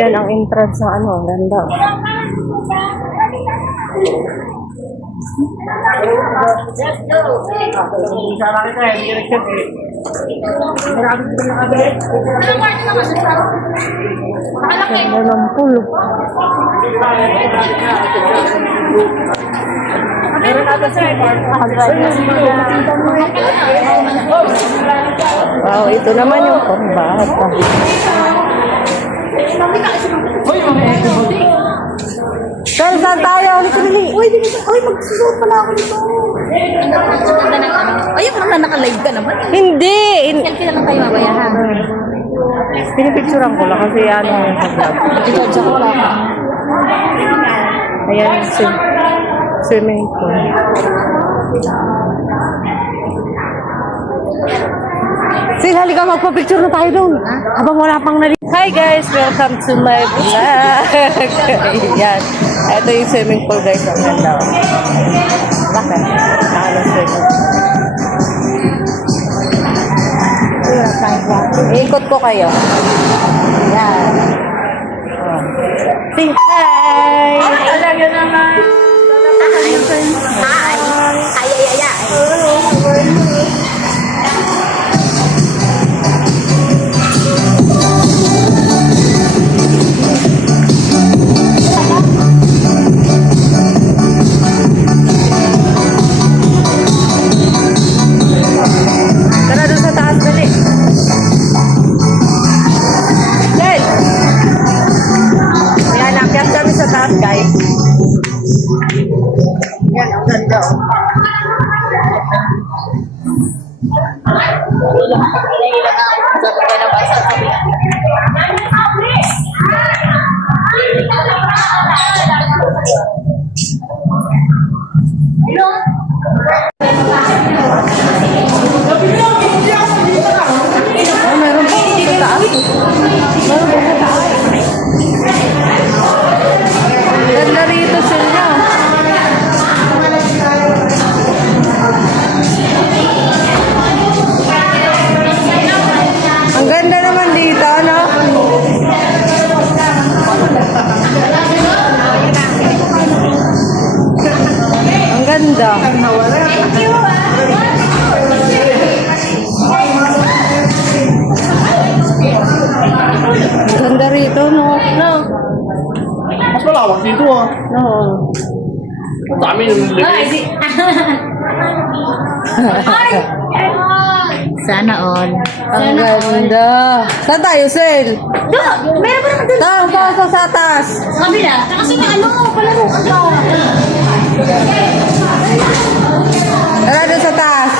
Ayan ang entrance sa ano, ganda. Ganda ng pool. Wow, ito naman yung pambata. Saan tayo? Uy, magsusuot pala ako nito. Ayun naman, naka-live ka naman. Hindi! Selfie na lang tayo mamaya, ha? Pinipicturean ko lang kasi ano yung sa vlog. Ito, tsaka wala ka. Ayan, swimming pool. Sil, halika magpa-picture na tayo doon. Habang wala pang narinig. Hi guys! Welcome to my vlog! Ayan. Ito yung swimming pool guys. Ang ganda. Bakit? Swimming pool. Ikot ko kayo. Ayan. Say hi! Alam yun naman. Hi! Tara doon sa taas, dali. Dali! Ayan, akyat kami sa taas, guys. Ayan, ang ganda, oh. Oh, meron pa sa taas. Meron pa sa taas. Ganda rito sila. Ang ganda naman dito, no? Ang ganda. Ang ganda rito, no? No. Mas malawak dito ah. No. Ang dami ng limit. Sana all. Ang ganda. Saan tayo, Sel? Meron pa naman dun. Sa taas. Sa kabila. Kasi may ano, pala mo. Tara doon sa taas.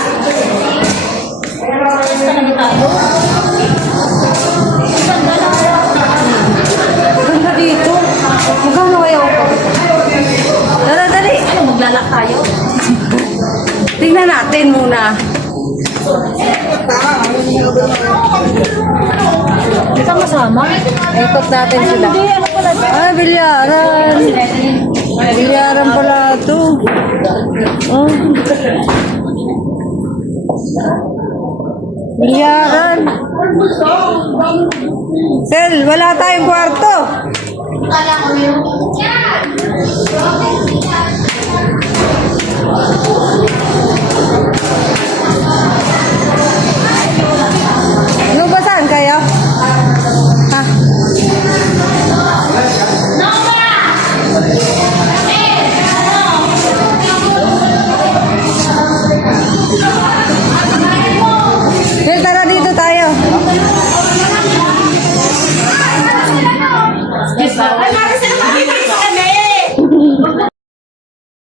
Ganda dito. Magkano kaya ako? Tara, dali. Ano, maglalak tayo? Tingnan natin muna. Sama-sama? Ikot natin sila. Ano pala? Ah, bilyaran. Bilyaran pala ito. Oh. Bilyaran. Sel, wala tayong kwarto. Kala ko yun.